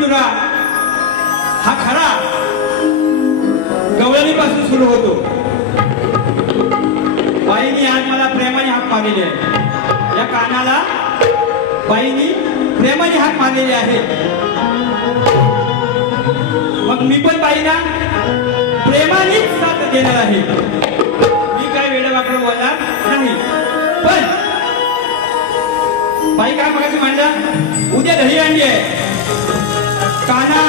तुरा हा खरा गवळणीपासून सुरू होतो. बाईनी आज मला प्रेमाने हाक मारलेली आहे. या कानाला बाईनी प्रेमाने हाक मारलेली आहे. मग मी पण बाईना प्रेमानेच साथ देणार आहे. मी काय वेडवाकडं बोलणार नाही. पण बाई काय मगाशी म्हणलं उद्या दही अंडी आहे. काना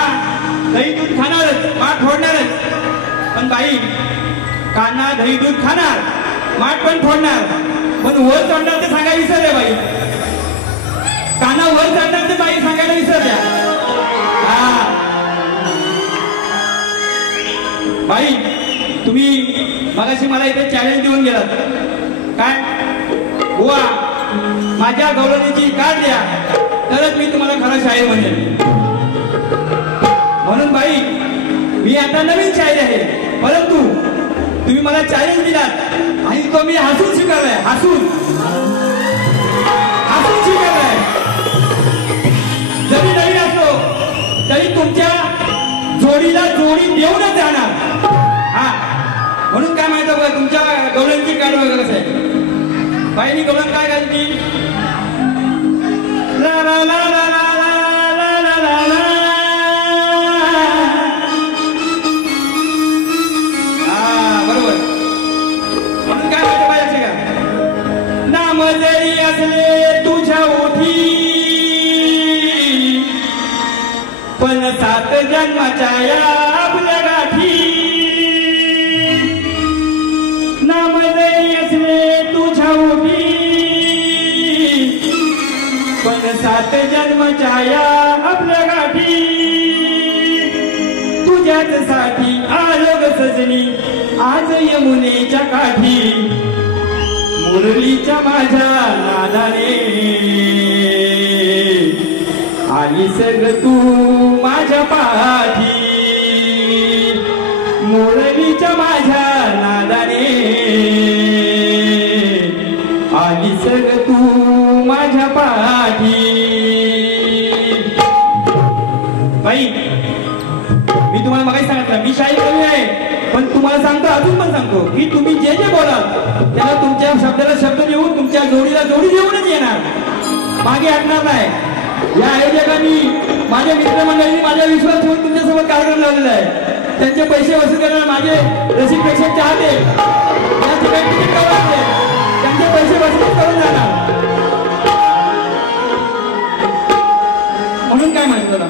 दही दूध खाणारच, माठ फोडणारच. पण बाई काना दही दूध खाणार, माठ पण फोडणार. पण वर चढणार ते सांगायला विसरले बाई. काना वर चढणार ते बाई सांगायला विसरल्या. बाई तुम्ही मगाशी मला इथे चॅलेंज देऊन गेलात. काय बुवा माझ्या गवळणीची काढ द्या तरच मी तुम्हाला खरा शाहीर म्हणेन. म्हणून बाई मी आता नवीन शाहीर आहे. परंतु तुम्ही मला चॅलेंज दिलात आणि तो मी हसून स्वीकारलाय. हसून स्वीकारलाय. जरी नवीन असलो तरी तुमच्या जोडीला जोडी देऊनच जाणार. हा म्हणून काय माहिती बघा तुमच्या गवळणीची काढ वगैरे कसं आहे. बाईनी गवळण काय घालती ला ला ला ला ला ला ला ला. बरोबर. म्हणून काय माहिती पाहिजे का नाम जरी असले तुझ्या ओठी पण 7 जन्माच्या या आपल्या गाठी. नाम जरी असले तुझ्या ओठी पण 7 जन्माच्या या आपल्या गाठी. तुझ्याच साठी आलो ग सजनी आज यमुनेच्या काठी. मुरलीच्या माझ्या नादाने आली सग तू माझ्या पाठी. मुरलीच्या माझ्या नादाने आली सग तू माझ्या पाठी. बाई मी तुम्हाला मगाशी सांगितलं मी शाहीर कवी आहे. पण तुम्हाला सांगतो अजून पण सांगतो की तुम्ही जे जे बोलाल त्याला तुमच्या शब्दाला शब्द देऊन तुमच्या जोडीला जोडी देऊनच येणार. मागे हटणार नाही. या आयोजकांनी माझ्या मित्रमंडळींनी माझ्या विश्वास ठेवून तुमच्यासोबत कार्यक्रम लावलेला आहे. त्यांचे पैसे वसूल करणार माझे रसिक प्रेक्षक चाहते या ठिकाणी तिकीट काढले त्यांचे पैसे वसूल करून जाणार. म्हणून काय म्हणतो ना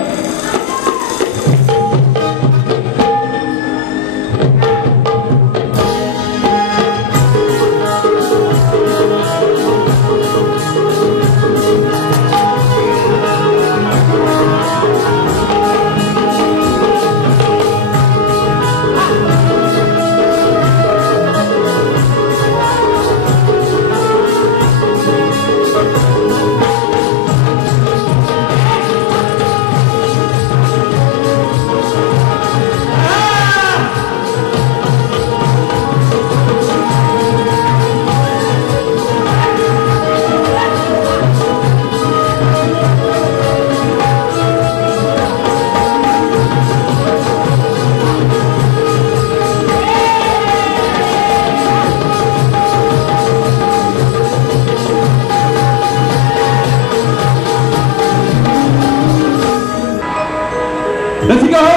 रसिका हो.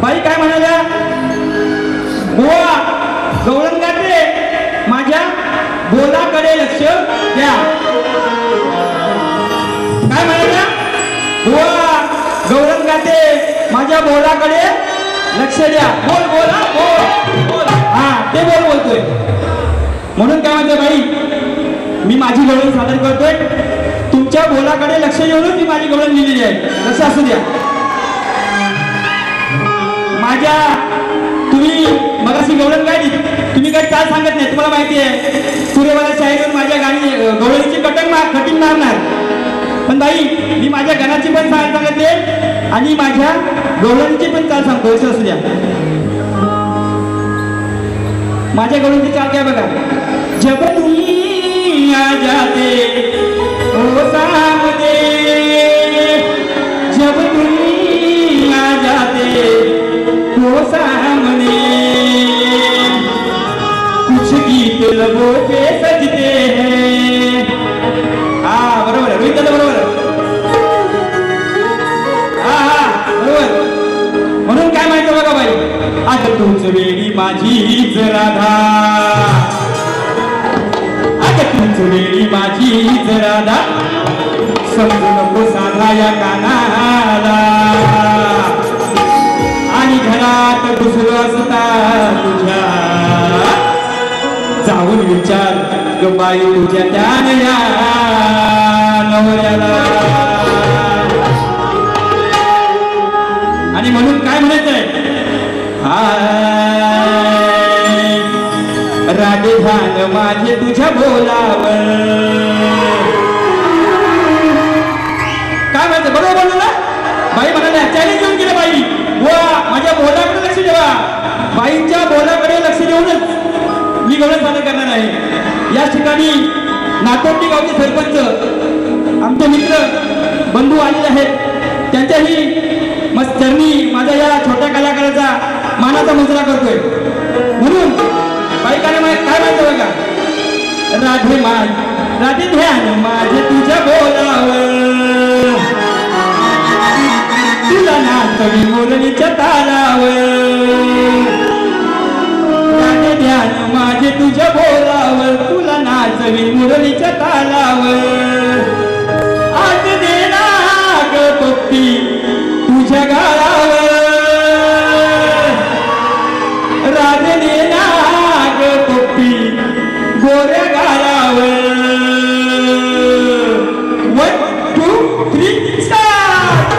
बाई काय म्हणाल्या बुवा गवळण गाते माझ्या बोलाकडे लक्ष द्या. काय म्हणाल्या बुवा गवळण गाते माझ्या बोलाकडे लक्ष द्या. बोल बोला बोल बोल. हा ते बोलतोय. म्हणून काय म्हणते बाई मी माझी गवळण सादर करतोय. तुमच्या बोलाकडे लक्ष देऊनच मी माझी गवळण लिहिलेली आहे. लक्ष असू द्या. माझ्या तुम्ही मगाशी गवळण गाडी तुम्ही काही चाल सांगत नाही. तुम्हाला माहिती आहे सूर्यवाला शाहीर माझ्या गाडी गवळणीची कटिंग मारणार. पण बाई मी माझ्या गाण्याची पण चाल सांगते आणि माझ्या गवळणीची पण चाल सांगतो. असू द्या. माझ्या गवळणीची चाल काय बघा. जब दुनिया जाते ओ सामने जब दुनिया वेळी माझीच राधा, अगं तूच वेळी माझीच राधा, समजू नको साधा या कानाला, आणि घरात दुसरं असता तुझ्या, जाऊन विचार ग बाई तुझ्या त्या नया नवऱ्याला. आणि म्हणून काय म्हणायचंय, राधे ध्यान माझे तुझ्या बोलावर. काय म्हणायचं, बरोबर बोललो ना. बाई म्हणाल्या चॅलेंज घेऊन गेलं बाई, वा माझ्या बोलाकडे लक्ष ठेवा. बाईंच्या बोलाकडे लक्ष देऊनच मी गौरव सादर करणार आहे. या ठिकाणी नातोंडी गावचे सरपंच आमचे मित्र बंधू आलेले आहेत, त्यांच्याही चरणी माझ्या या छोट्या कलाकाराचा मानाचा मुजरा करतोय. म्हणून बाईकाने काय म्हणतो बघा, राधे ध्यान माझे तुझ्या बोलावर, तुला नाचवी मुरलीच्या तालावर, राधे ध्यान माझे तुझ्या बोलावर, तुला नाचवी मुरलीच्या तालावर, आज देना ग पप्पी तुझ्या गाळावर, राधे देना ग पप्पी गोऱ्या गाळावर. 1 2 3 स्टार्ट.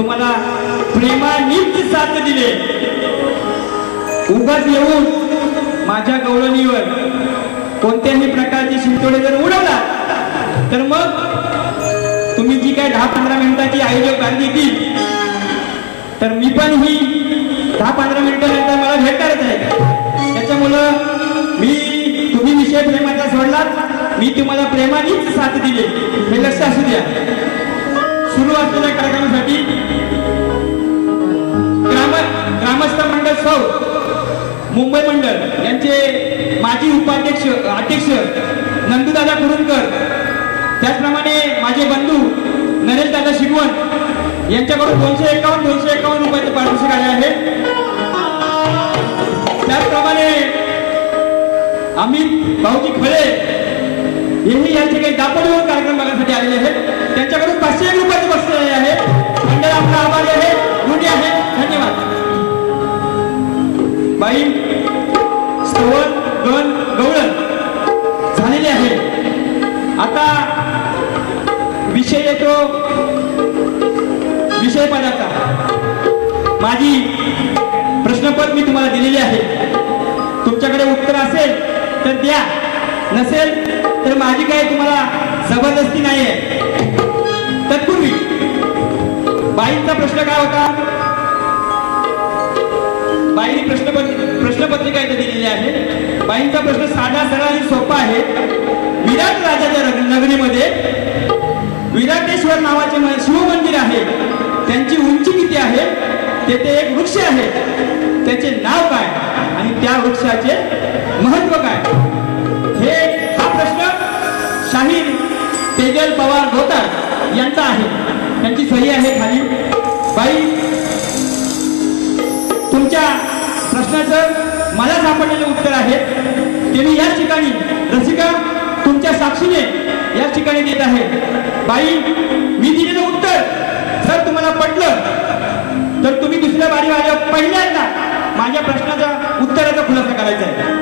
तुम्हाला प्रेमानेच साथ दिले. उगाच येऊन माझ्या गवळणीवर कोणत्याही प्रकारचे शिंतोडे जर उडवला तर मग तुम्ही जी काय 10-15 मिनिटाची आयोजक गाणी देतील तर मी पण ही 10-15 मिनिटानंतर मला भेटणारच आहे. त्याच्यामुळं तुम्ही विषय प्रेमाचा सोडलात, मी तुम्हाला प्रेमानेच साथ दिली हे लक्ष असू द्या. सुरू असलेल्या कार्यक्रमासाठी ग्रामस्थ मंडळ सौ मुंबई मंडळ यांचे माजी अध्यक्ष नंदूदादा कुरुंदकर, त्याचप्रमाणे माझे बंधू नरेशदादा शिगवण यांच्याकडून 251 रुपयाचे पारितोषिक आले आहे. त्याचप्रमाणे अमित भाऊजी खळे हेही यांचे काही दापोलीवर कार्यक्रम बघण्यासाठी आलेले आहेत. त्यांच्याकडून 501 रुपयाचे बक्षीस आले आहे. मंडळ आपला आभारी आहे, ऋणी आहे. धन्यवाद. बाई स्तवन गण गवळण झालेले आहे. आता विषय येतो विषय पदाचा. माझी प्रश्नपत्र मी तुम्हाला दिलेली आहे. तुमच्याकडे उत्तर असेल तर द्या, नसेल तर माझी काही तुम्हाला जबरदस्ती नाही आहे. तत्पूर्वी बाईंचा प्रश्न काय होता? बाईंनी प्रश्नपत्रिका इथे दिलेली आहे. बाईंचा प्रश्न साधा सरळ आणि सोपा आहे. विराट राजाच्या नगरीमध्ये विराटेश्वर नावाचे शिवमंदिर आहे. त्यांची उंची किती आहे? तेथे एक वृक्ष आहे, त्याचे नाव काय आणि त्या वृक्षाचे महत्व काय? हा प्रश्न शाहीर तेजल पवार धोतर यांचा आहे. त्यांची सही आहे खाली. बाई, तुमच्या प्रश्नाचं मला सापडलेलं उत्तर आहे ते मी याच ठिकाणी रसिका तुमच्या साक्षीने याच ठिकाणी देत आहे. बाई, मी दिलेलं उत्तर जर तुम्हाला पटलं तर तुम्ही दुसऱ्या बारी आल्यावर पहिल्यांदा माझ्या प्रश्नाचा उत्तराचा खुलासा करायचा आहे.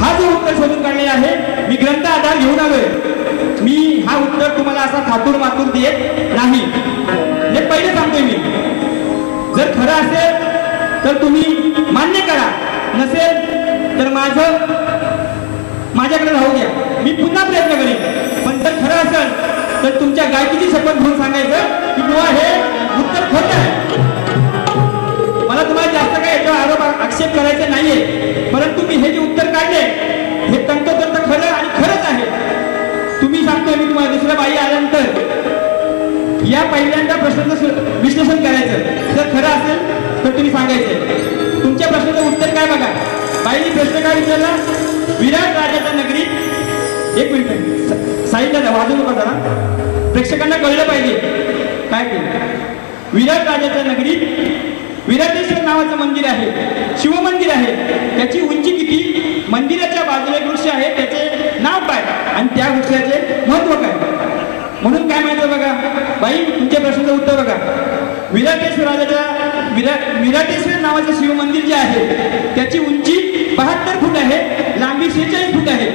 हा जो उत्तर शोधून काढलेला आहे मी ग्रंथ आधार घेऊन आलोय. मी हा उत्तर तुम्हाला असा थातूर मातूर देत नाही, हे पहिले सांगतोय मी. जर खरं असेल तर तुम्ही मान्य करा, नसेल तर माझ्याकडे राहू द्या. मी पुन्हा प्रयत्न करेन. पण जर खरं असेल तर तुमच्या गायकीची शपथ घेऊन सांगायचं की बुवा हे उत्तर खोटं आहे. मला तुम्हाला जास्त काय याच्यावर आरोप आक्षेप करायचे नाहीये, परंतु मी हे जे उत्तर काढले हे तंतोतंत खरं आणि खरंच आहे. तुम्ही सांगतोय मी तुम्हाला दुसऱ्या बाई आल्यानंतर या पहिल्यांदा प्रश्नाचं विश्लेषण करायचं. जर खरं असेल तर तुम्ही सांगायचं. तुमच्या प्रश्नाचं उत्तर काय बघा. बाईंनी प्रश्न काय विचारला? विराट राजाच्या नगरीत, एक मिनिट साहित्याला वाजू नका जरा, प्रेक्षकांना कळलं पाहिजे काय केलं. विराट राजाच्या नगरीत विराटेश्वर नावाचं मंदिर आहे, शिवमंदिर आहे. त्याची उंची किती? मंदिराच्या बाजूला एक वृक्ष आहे, त्याचे नाव काय आणि त्या वृक्षाचे महत्व काय? म्हणून काय माहिती बघा बाई, तुमच्या प्रश्नाचं उत्तर बघा. विराटेश्वर नावाचं शिवमंदिर जे आहे त्याची उंची 72 फूट आहे, लांबी 46 फूट आहे.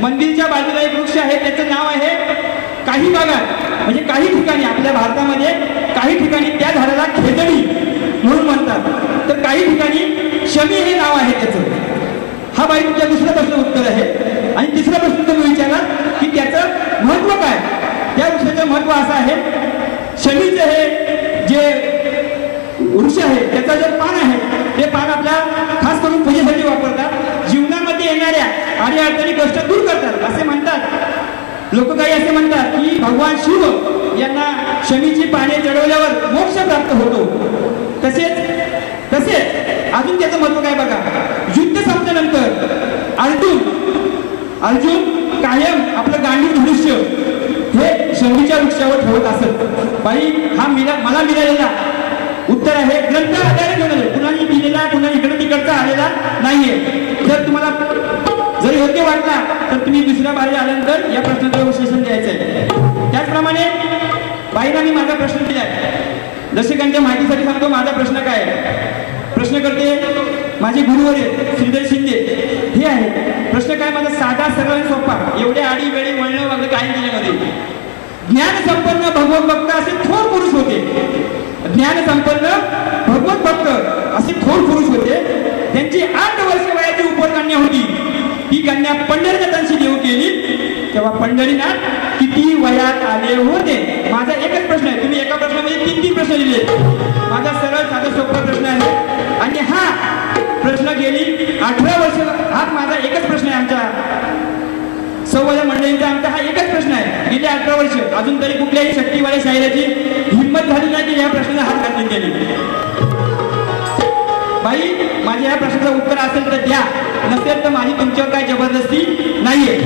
मंदिरच्या बाजूला एक वृक्ष आहे, त्याचं नाव आहे, काही भागात म्हणजे काही ठिकाणी आपल्या भारतामध्ये काही ठिकाणी त्या झाडाला खेदडी म्हणून म्हणतात, तर काही ठिकाणी शमी हे नाव आहे त्याचं. हा बाई तुमच्या दुसऱ्या प्रश्न उत्तर आहे. आणि तिसरा प्रश्न तुम्ही विचारला की त्याचं महत्व काय. त्या वृक्षाचं महत्व असं आहे, शमीचं हे जे वृक्ष आहे त्याचं जे पान आहे ते पान आपल्या खास करून पूजेसाठी वापरतात. जीवनामध्ये येणाऱ्या अडीअडचणी कष्ट दूर करतात असे म्हणतात लोक. काही असे म्हणतात की भगवान शिव यांना शमीची पाने चढवल्यावर मोक्ष प्राप्त होतो. तसेच अजून त्याचं महत्व काय बघा. युद्ध संपल्यानंतर अर्जुन कायम आपलं गांडीव धनुष्य हे शमीच्या वृक्षावर ठेवत असत. बाई, हा मला मिळालेला उत्तर आहे. ग्रंथ आधारे घेऊन आले, कुणाही दिलेला कुणा इकडे तिकडचा आलेला नाहीये. जर योग्य वाटला तर तुम्ही दुसऱ्या बारी आल्यानंतर या प्रश्नाचं विश्लेषण द्यायचं आहे. त्याचप्रमाणे बाईंना मी माझा प्रश्न दिलाय. दर्शकांच्या माहितीसाठी सांगतो माझा प्रश्न काय आहे. प्रश्न करते माझे गुरुवर्य श्रीधर शिंदे हे आहे. प्रश्न काय माझा साधा सरळ सोपा, एवढे आडी वेळी वळणं वगैरे काही त्याच्यामध्ये. ज्ञानसंपन्न भगवत भक्त असे थोर पुरुष होते. ज्ञानसंपन्न भगवत भक्त असे थोर पुरुष होते. त्यांची 8 वर्ष वयाची उपकन्या होती. ती कन्या पंढरीनाथांशी देव केली. तेव्हा पंढरीनाथ किती वयात आले होते? माझा एकच प्रश्न आहे. तुम्ही एका प्रश्नामध्ये 3 प्रश्न लिहिले. माझा सरळ साधा सोपा प्रश्न आहे आणि हा प्रश्न गेली 18 वर्ष. हा माझा एकच प्रश्न आहे. आमच्या सव्वाच्या मंडळींचा आमचा हा एकच प्रश्न आहे. गेले 18 वर्ष अजून तरी कुठल्याही शक्तीवाल्या शाहिराची हिंमत झाली नाही की या प्रश्नाला हात घालून केली. बाई, माझ्या या प्रश्नाचं उत्तर असेल तर द्या, नसेल तर माझी तुमच्यावर काय जबरदस्ती नाहीये.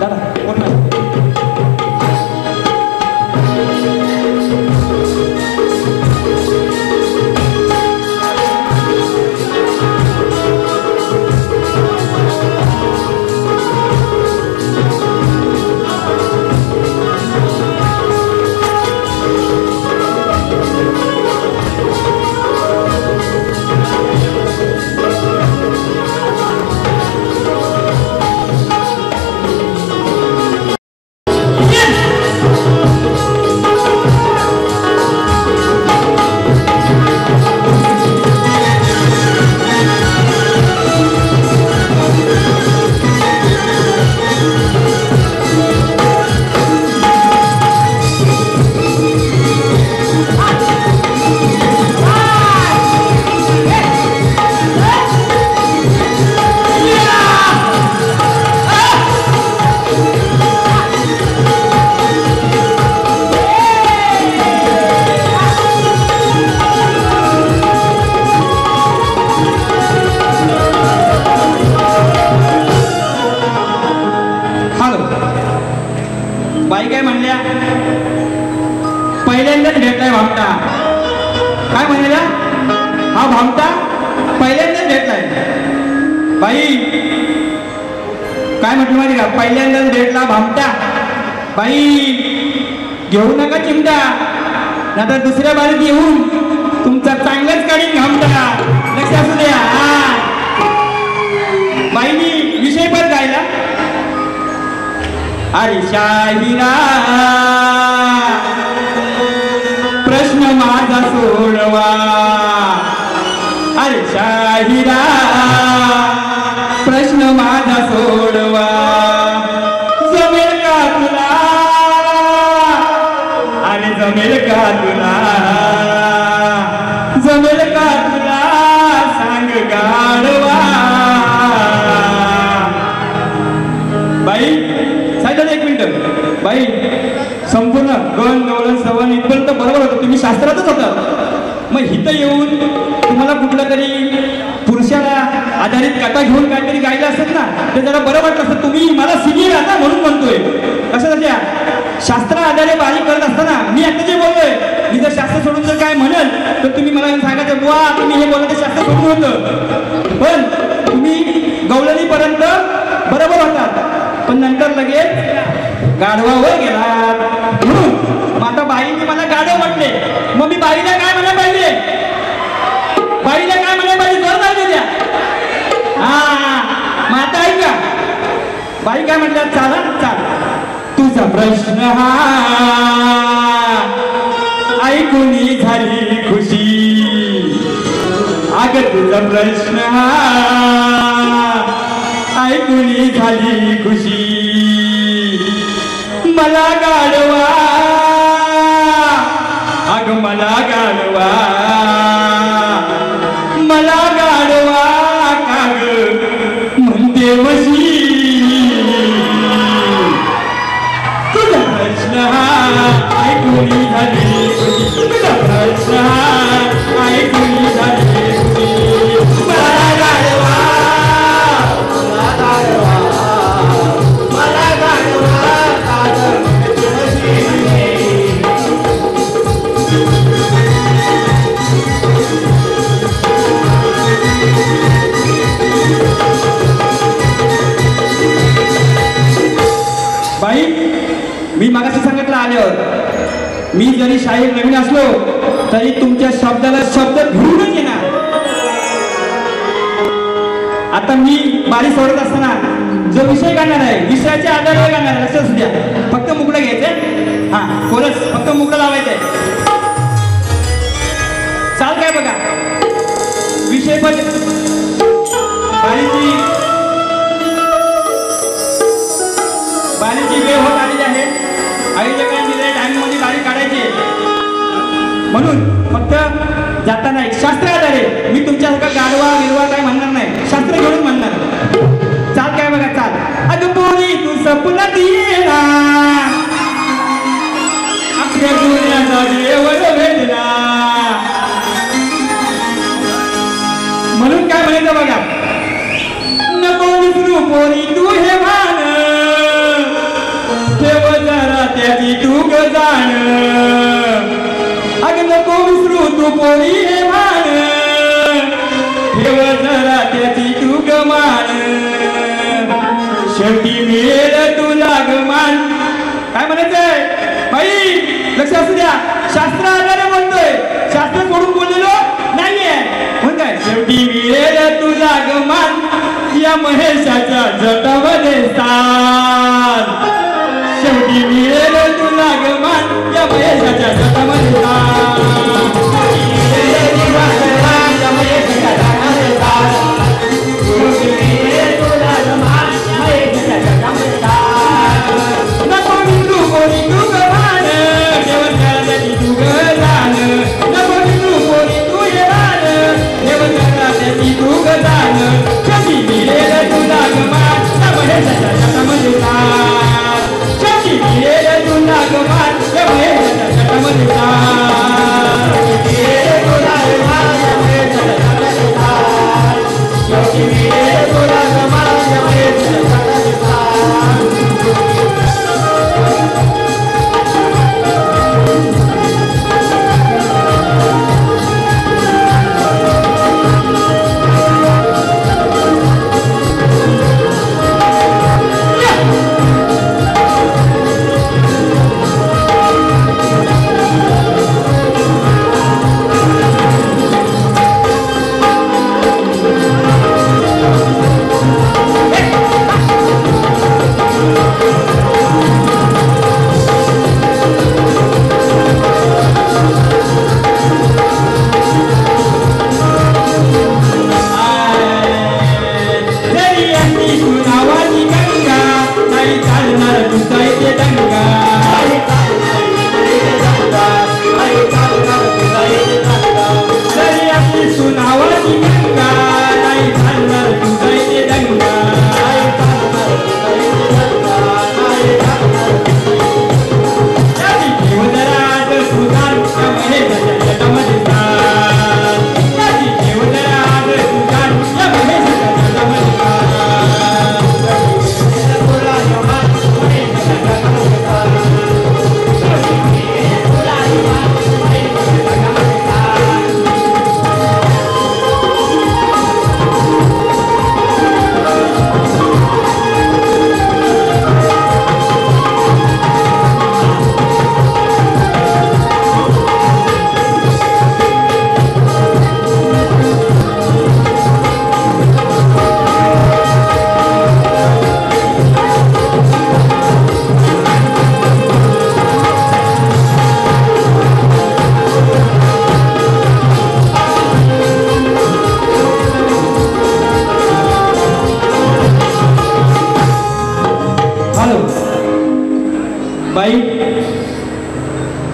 दादा कोण नाही. बाई काय म्हणल्या? पहिल्यांदाच भेटलाय भामटा. काय म्हणल्या? हा भामटा पहिल्यांदाच भेटलाय. बाई काय म्हटलं माहिती का? पहिल्यांदाच भेटला भामटा. बाई घेऊ नका चिमटा, नाहीतर दुसऱ्या बारीत येऊन तुमचा चांगलाच काढीन भामटा. लक्ष असू द्या. बाईनी विषय पण गायला. अरे शाहिरा प्रश्न माझा सोडवा. अरे शाहिरा प्रश्न माझा सोडवा. जमेल का तुला? अरे जमेल का तुला? जमेल का तुला? सांग गाढवा. बाई एक मिनिट. बाई संपूर्ण गण गवळण सवण इथपर्यंत बरोबर होतं. तुम्ही शास्त्रातच होता. मग इथं येऊन तुम्हाला कुठला तरी पुरुषाला आधारित कथा घेऊन काहीतरी गायला असेल ना, ते जरा बरं वाटलं असतं. तुम्ही मला सिनियर आता म्हणून म्हणतोय. कसं त्या शास्त्र आधारे बारी करत असताना मी आता जे बोललोय, मी जर शास्त्र सोडून जर काय म्हणेल तर तुम्ही मला सांगायचं बुवा तुम्ही हे बोलत शास्त्र सोडून होतं. पण तुम्ही गवळणीपर्यंत बरोबर होतात, पण नंतर लगेच गाढवावर गेला. म्हणून आता बाईने मला गाढव म्हटले. मग मी बाईला काय म्हणायला पाहिजे? बाईला काय म्हणायला पाहिजे? जोर पाहिजे द्या. मग आता ऐका बाई काय म्हटल्या? चाला चाल. तुझा प्रश्न हा ऐकून झाली खुशी. अग तुझा प्रश्न हा ऐकून झाली खुशी. मला गाढवा, अग मला गाढवा, मला गाढवा काग म्हणते वशी. तुझा प्रश्न हा ऐकून झाली खुशी. तुझा प्रश्न हा ऐकून झाली खुशी. मला गाढवा, बाई मी मागाशी सांगितलं आल्यावर, मी जरी शाहीर नवीन असलो तरी तुमच्या शब्दाला शब्द घेऊनच येणार. आता मी बारी सोडत असताना जो विषय गाणार आहे विषयाच्या आधारावर गाणार लक्षात असू द्या. फक्त मुकडं घ्यायचंय. हा कोरस फक्त मुकडं लावायचंय. चाल काय बघा विषय पण बारीची वेळ होत आलेली आहे. आईच्या काय दिलेल्या टाइममध्ये बारी काढायची म्हणून फक्त जाताना एक शास्त्र आधारे मी तुमच्यासारखा गाडवा विरवा काय म्हणणार नाही. शास्त्र घेऊन म्हणणार. चाल काय बघा चाल. अगं पोरी तू सपनात येला आपल्या दुनियाचा देवर भेटला. म्हणून काय म्हणायचं बघा. नको विसरू पोरी तू हे भान ठेव जरा त्याची तू ग जाण. अगं नको विसरू तू पोरी हे भान ठेव जरा त्याची तू ग मान. शेवटी मिळेल तुला ग मान. काय म्हणायचंय बाई लक्ष असू द्या. शास्त्र आधारे बोलतोय. शास्त्र सोडून बोललेलो नाहीये. म्हणून काय शेवटी मिळेल तुला ग मान या महेशाच्या जटामध्ये स्थान. शेवटी मिळेल तुला ग मान या महेशाच्या जटामध्ये स्थान. नको विसरू पोरी तू ग भान ठेव त्याची तू ग जाण. नको विसरू पोरी तू हे भान ठेव त्याची तू ग जाण. शेवटी मिळेल तुला ग मान या महेशाच्या जटामध्ये स्थान. शेवटी मिळेल तुला ग मान या महेशाच्या जटामध्ये स्थान. मिळेल तुला ग मान या महेशाच्या जटामध्ये स्थान. शेवटी मिळेल तुला ग मान या महेशाच्या जटामध्ये स्थान.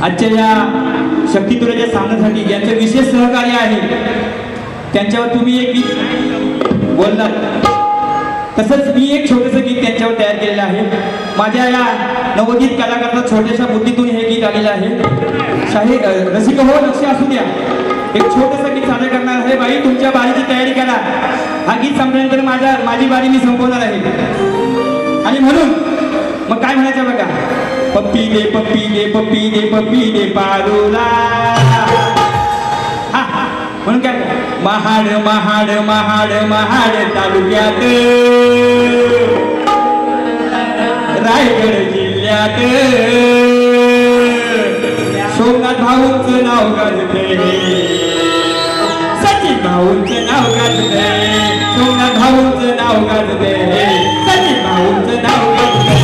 आजच्या या शक्तितुराच्या सामन्यासाठी ज्यांचं विशेष सहकार्य आहे त्यांच्यावर तुम्ही एक गीत बोललात. तसंच मी एक छोटंसं गीत त्यांच्यावर तयार केलेलं आहे. माझ्या या नवोदित कलाकाराच्या छोट्याशा बुद्धीतून हे गीत आलेलं आहे. शाही रसिक हो लक्ष असू द्या. एक छोटंसं गीत सादर करणार आहे. बाई तुमच्या बारीची तयारी करा. हा गीत संपल्यानंतर माझी बारी मी संपवणार आहे. आणि म्हणून मग काय म्हणायचं बघा. पप्पी दे पप्पी दे पप्पी दे पप्पी दे पारूला. म्हणून काय महाड महाड महाड महाड तालुक्यात रायगड जिल्ह्यात सोमनाथ भाऊंचं नाव गाजतंय. सचिन भाऊंचं नाव गाजतंय. सोमनाथ भाऊंचं नाव गाजते सचिन भाऊंचं नाव गाजते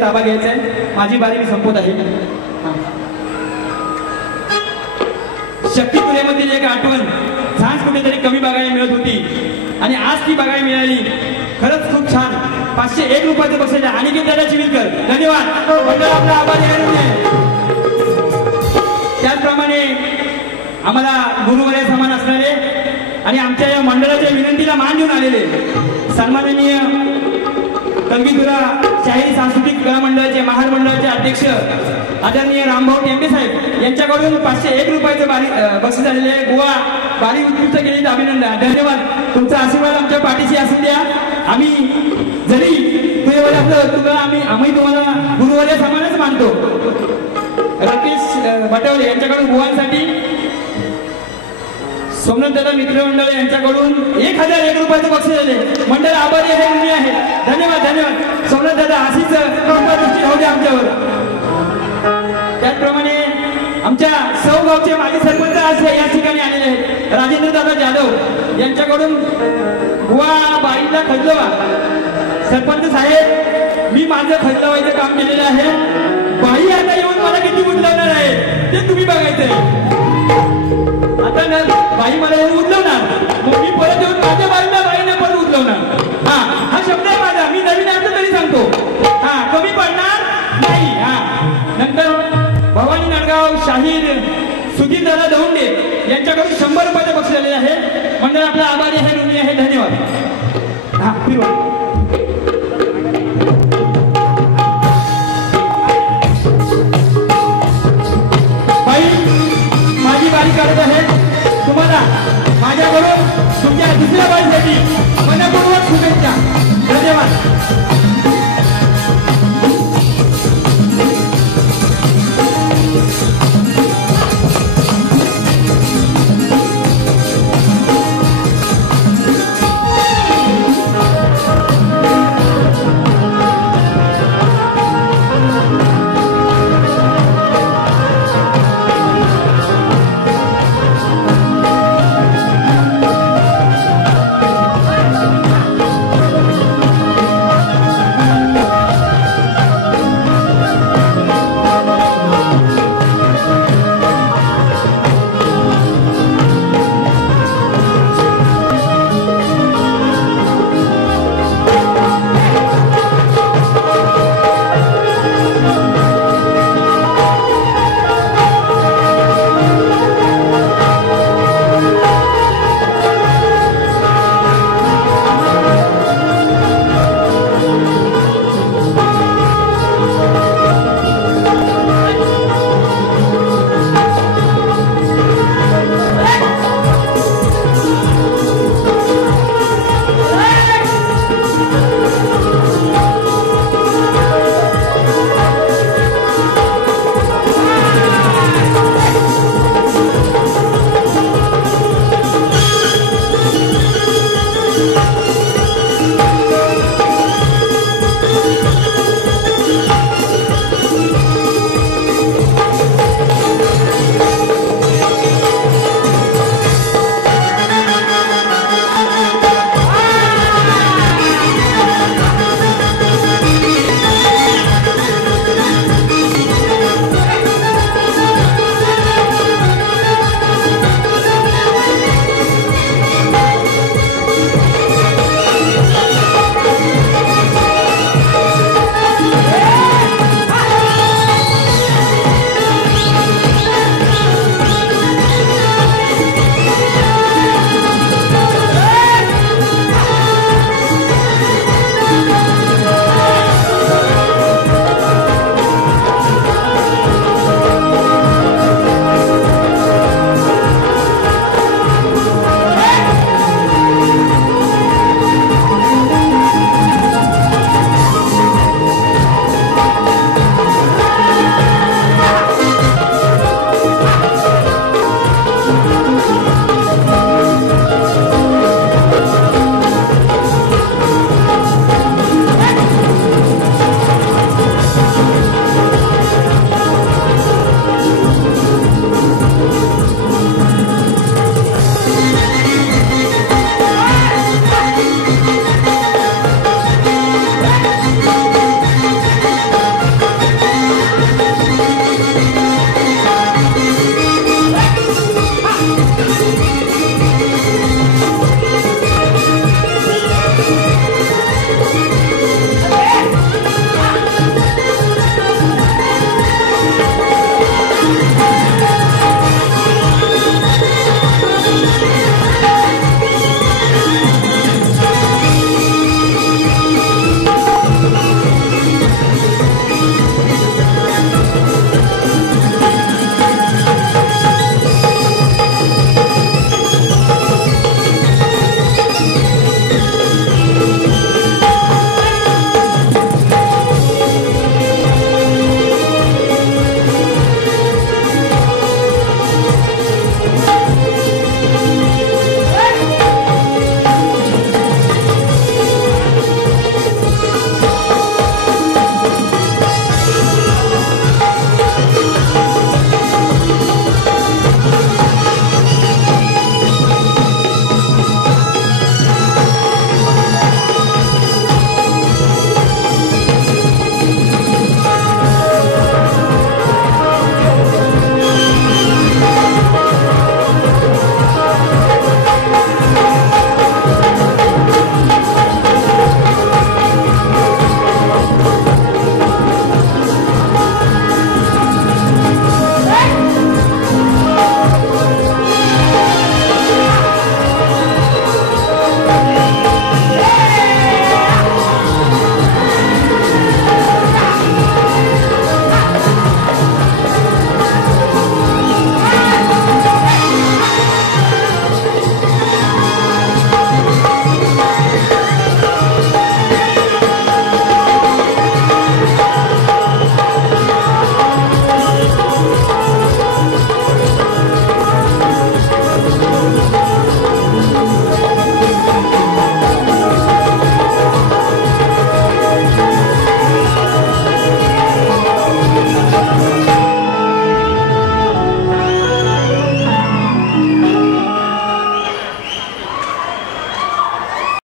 ताबा घ्यायचा आहे माझी बारी मी संपवत आहे शक्तीपुरेमधील एक आठवण छान कुठेतरी कमी बघायला मिळत होती आणि आज ती बघायला मिळाली खरंच खूप छान 501 रुपयाचं बक्षीस आहे आणि दादा चिविलकर धन्यवाद मंडळ आपला आभारी आहे त्याचप्रमाणे आम्हाला गुरुवर्य समान असणारे आणि आमच्या या मंडळाच्या विनंतीला मान देऊन आलेले सन्माननीय तंगीधुरा शाहिरी सांस्कृतिक कला मंडळाचे महामंडळाचे अध्यक्ष आदरणीय रामभाऊ टेंबे साहेब यांच्याकडून 501 रुपयाचं बक्षीस झालेले आहे गोवा बारी उत्कृष्ट केले अभिनंदन धन्यवाद तुमचा आशीर्वाद आमच्या पाठीशी असू द्या आम्ही जरी आम्ही तुम्हाला गुरुवर्य समानच मानतो राकेश बटवले यांच्याकडून गोवांसाठी सोमनाथ दादा मित्रमंडळ यांच्याकडून 1001 रुपयाचं बक्षीस झाले मंडळ आभारी आहे ऋणी आहे धन्यवाद धन्यवाद सोमनाथ दादा अशीच दृष्टी राहू द्या आमच्यावर त्याचप्रमाणे आमच्या सौ गावचे माजी सरपंच आज या ठिकाणी आलेले आहेत राजेंद्र दादा जाधव यांच्याकडून गोवा बाईला खजलवा सरपंच साहेब मी माझं खजलवायचं काम केलेलं आहे बाई आता येऊन मला किती उठलवणार आहे ते तुम्ही बघायचंय आता ना बाई मला येऊन उठलवणार मग मी परत येऊन माझ्या बाईने परत उठलवणार हा शब्द आहे माझा मी नवीन अर्थ तरी सांगतो कमी पडणार नाही नंतर भवानी नाडगाव शाहीर सुधीर दादा दौंडे यांच्याकडून 100 रुपयाचं बक्षीस झालेलं आहे मंडळ आपला आभारी आहे ऋणी आहे धन्यवाद बाई माझी बारी काढत आहे तुम्हाला माझ्याकडून तुमच्या दुसऱ्या बारीसाठी मनपूर्वक शुभेच्छा धन्यवाद